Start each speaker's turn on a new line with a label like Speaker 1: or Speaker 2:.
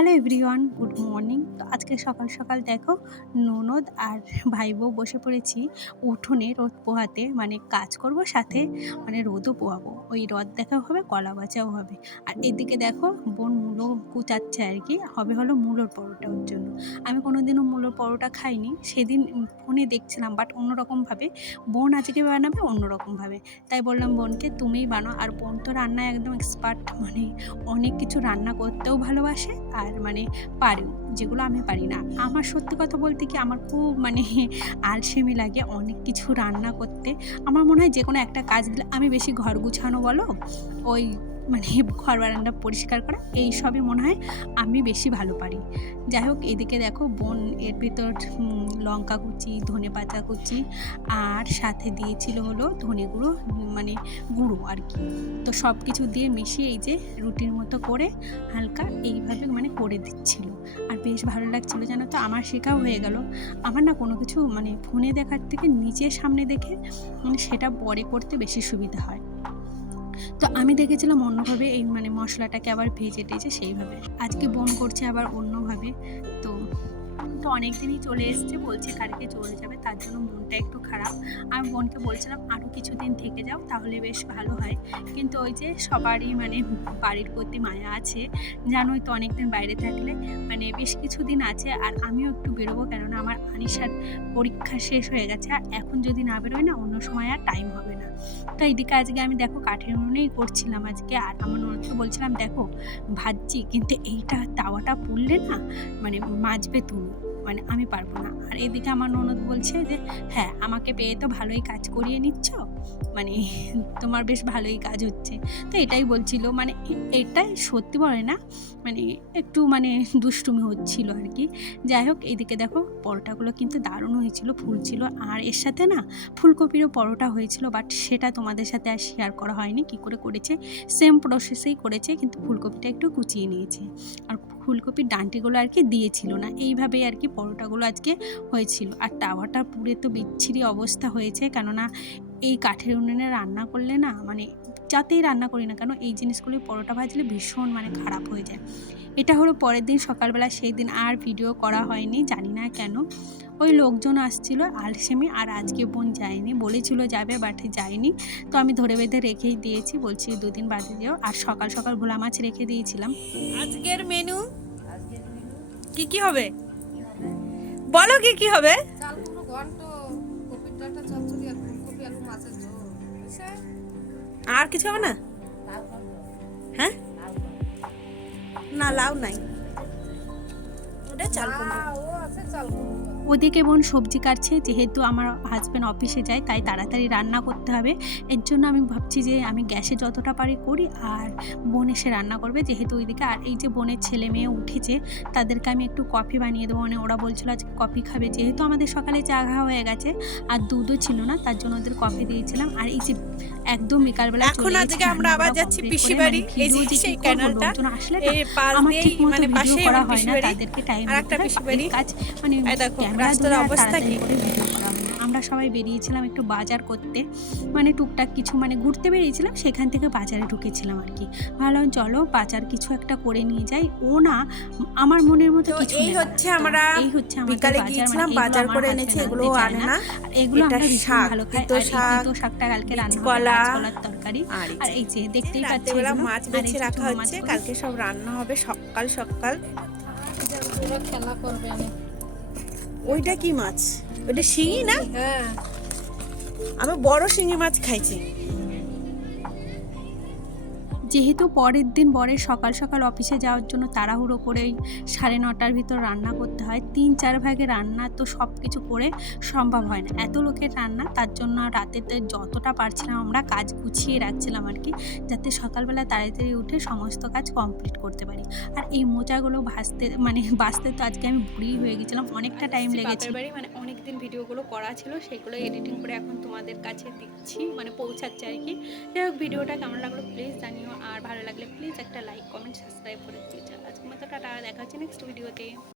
Speaker 1: Hello everyone good morning তো আজকে সকাল সকাল দেখো ননদ আর ভাই বউ বসে পড়েছি উঠোনে রোদ পোহাতে মানে কাজ করব সাথে মানে রোদও পোহাবো। ওই রদ দেখাও হবে, কলা বাঁচাও হবে। আর এদিকে দেখো বোন মূলো কুচাচ্ছে আর কি, হবে হলো মূলোর পরোটা ওর জন্য। আমি কোনোদিনও মূলোর পরোটা খাইনি, সেদিন ফোনে দেখছিলাম বাট অন্যরকমভাবে। বোন আজকে বানাবে অন্যরকমভাবে। তাই বললাম, বোনকে তুমিই বানাও। আর বোন তো রান্নায় একদম এক্সপার্ট মানে অনেক কিছু রান্না করতেও ভালোবাসে, আর মানে পারি, যেগুলো আমি পারি না। আমার সত্যি কথা বলতে কি আমার খুব মানে আলসেমি লাগে অনেক কিছু রান্না করতে। আমার মনে হয় যে কোনো একটা কাজ দিলে আমি বেশি ঘর গুছানো বলো, ওই মানে ঘর বারান্দা পরিষ্কার করা এই সবই মনে হয় আমি বেশি ভালো পারি। যাই হোক, এদিকে দেখো বোন, এর ভিতর লঙ্কা কুচি, ধনে পাতা কুচি, আর সাথে দিয়েছিল হলো ধনে গুঁড়ো মানে গুঁড়ো আর কি। তো সব কিছু দিয়ে মিশিয়ে এই যে রুটির মতো করে হালকা এইভাবে মানে করে দিচ্ছিল। আর বেশ ভালো লাগছিল জানো তো, আমার শেখাও হয়ে গেল। আমার না কোনো কিছু মানে ফোনে দেখার থেকে নিজের সামনে দেখে মানে সেটা পরে করতে বেশি সুবিধা হয়। তো আমি দেখেছিলাম অন্যভাবে এই মানে মশলাটাকে আবার ভেজে টেজে সেইভাবে। আজকে বোন করছে আবার অন্যভাবে। তো তো অনেক দিনই চলে এসছে, বলছে কালকে চলে যাবে, তার জন্য মনটা একটু খারাপ। আমি বোনকে বলছিলাম আরও কিছুদিন থেকে যাও, তাহলে বেশ ভালো হয়। কিন্তু ওই যে সবারই মানে বাড়ির প্রতি মায়া আছে, জানোই তো অনেকদিন বাইরে থাকলে মানে বেশ কিছুদিন আছে, আর আমিও একটু বেরোবো, কেননা আমার আনিশার পরীক্ষা শেষ হয়ে গেছে, আর এখন যদি না বেরোয় না, অন্য সময় আর টাইম হবে না। তো এইদিকে আজকে আমি দেখো কাঠের উনুনেই করছিলাম আজকে, আর আমার ননদকে বলছিলাম, দেখো, ভাজছি। কিন্তু এইটা তাওয়াটা পুড়লে না মানে মাজবে তুমি মানে আমি পারব না। আর এদিকে আমার ননদ বলছে যে হ্যাঁ আমাকে পেয়ে তো ভালোই কাজ করিয়ে নিচ্ছ। মানে তোমার বেশ ভালোই কাজ হচ্ছে। তো এটাই বলছিল। মানে এটাই সত্যি বলে না মানে একটু মানে দুষ্টুমি হচ্ছিল আর কি। যাই হোক, এদিকে দেখো, পরোটাগুলো কিন্তু দারুণ হয়েছিল, ফুল ছিল। আর এর সাথে না, ফুলকপিরও পরোটা হয়েছিল, বাট সেটা তোমাদের সাথে আর শেয়ার করা হয়নি। কি করে করেছে? সেম প্রসেসেই করেছে, কিন্তু ফুলকপিটা একটু কুচিয়ে নিয়েছে। আর ফুলকপির ডান্টিগুলো আর কি দিয়েছিল না। এইভাবেই আর কি পরোটাগুলো আজকে হয়েছিল। আর টাওয়াটা পুড়ে তো বিচ্ছিরি অবস্থা হয়েছে, কেননা এই কাঠের উনুনে রান্না করলে না মানে যাতেই রান্না করি না কেন, এই জিনিসগুলো পরোটা ভাজলে ভীষণ মানে খারাপ হয়ে যায়। এটা হলো পরের দিন সকালবেলা, সেই দিন আর ভিডিও করা হয়নি, জানি না কেন। ওই লোকজন আসছিল, আলসেমি, আর আজকে বোন যায়নি। বলেছিল যাবে বাট যায়নি। তো আমি ধরে বেঁধে রেখেই দিয়েছি, বলছি দুদিন বাদে দিও। আর সকাল সকাল ভোলা মাছ রেখে দিয়েছিলাম।
Speaker 2: আজকের মেনু কি কি হবে? বলো কি কি হবে?
Speaker 3: আর
Speaker 2: কিছু হবে না? হ্যাঁ? না লাউ নাই। ওটা চাল কুমড়ো।
Speaker 3: ও আছে চাল কুমড়ো
Speaker 1: ওদিকে বোন সবজি কাটছে যেহেতু আমার হাজব্যান্ড অফিসে যায় তাই তাড়াতাড়ি রান্না করতে হবে। এর জন্য আমি ভাবছি যে আমি গ্যাসে যতটা পারি করি আর বোন এসে রান্না করবে। যেহেতু ওইদিকে আর এই যে বোনের ছেলে মেয়ে উঠেছে তাদেরকে আমি একটু কফি বানিয়ে দেবো। মানে ওরা বলছিল আজকে কফি খাবে। যেহেতু আমাদের সকালে চা খাওয়া হয়ে গেছে আর দুধও ছিল না তার জন্য ওদের কফি দিয়েছিলাম। আর এই যে একদম বিকালবেলা
Speaker 2: এখন আজকে আমরা আবার যাচ্ছি পিসি বাড়ি।
Speaker 1: মানে
Speaker 2: এই যে সেই ক্যানালটা,
Speaker 1: আসলে
Speaker 2: পাশ
Speaker 1: আমার ঠিক
Speaker 2: মানে পাশেই
Speaker 1: করা হয় না তাদেরকে টাইম
Speaker 2: আর একটা পিসি বাড়ি।
Speaker 1: কাজ মানে
Speaker 2: রাস্তার অবস্থা কি?
Speaker 1: হয়। আমরা সবাই বেরিয়েছিলাম একটু বাজার করতে। মানে টুকটাক কিছু মানে ঘুরতে বেরিয়েছিলাম সেখান থেকে বাজারে ঢুকেছিলাম আর কি। ভাবলাম চলো বাজার কিছু একটা করে নিয়ে যাই। ও না আমার মনের মতো
Speaker 2: তো
Speaker 1: কিছু
Speaker 2: এই হচ্ছে আমরা
Speaker 1: এই হচ্ছে
Speaker 2: বিকালে
Speaker 1: বাজার, মানে
Speaker 2: গিয়েছিলাম বাজার করে এনেছি এগুলো আনে
Speaker 1: না। এগুলো আমরা ভীষণ
Speaker 2: শাক,
Speaker 1: ভালো খাই। এই
Speaker 2: শাক,
Speaker 1: তিতো শাকটা কালকে রান্না
Speaker 2: কলা,
Speaker 1: কাঁচকলার তরকারি।
Speaker 2: আর এই যে
Speaker 1: দেখতেই পাচ্ছি এগুলো।
Speaker 2: মাছ বেছে রাখা হচ্ছে কালকে সব রান্না হবে সকাল সকাল।
Speaker 3: খেলা করবে আমি
Speaker 2: ওইটা কি মাছ? ওইটা শিঙি না?
Speaker 3: হ্যাঁ।
Speaker 2: আমি বড় শিঙি মাছ খাইছি।
Speaker 1: যেহেতু পরের দিন বরের সকাল সকাল অফিসে যাওয়ার জন্য তাড়াহুড়ো করেই সাড়ে নটার ভিতর রান্না করতে হয় তিন চার ভাগে রান্না তো সব কিছু করে সম্ভব হয় না। এত লোকের রান্না তার জন্য রাতেতে যতটা পারছিলাম আমরা কাজ গুছিয়ে রাখছিলাম আর কি যাতে সকালবেলা তাড়াতাড়ি উঠে সমস্ত কাজ কমপ্লিট করতে পারি। আর এই মোচাগুলো ভাজতে মানে বাঁচতে তো আজকে আমি বুড়ি হয়ে গেছিলাম অনেকটা টাইম লেগেছে। মানে অনেক দিন ভিডিওগুলো করা ছিল সেগুলো এডিটিং করে এখন তোমাদের কাছে দিচ্ছি মানে পৌঁছাচ্ছে আর কি। যাই হোক ভিডিওটা কেমন লাগল প্লিজ জানিও আর ভালো লাগলে প্লিজ একটা লাইক কমেন্ট সাবস্ক্রাইব করে দিও। আজকের মতো টাটা দেখা হচ্ছে নেক্সট ভিডিওতে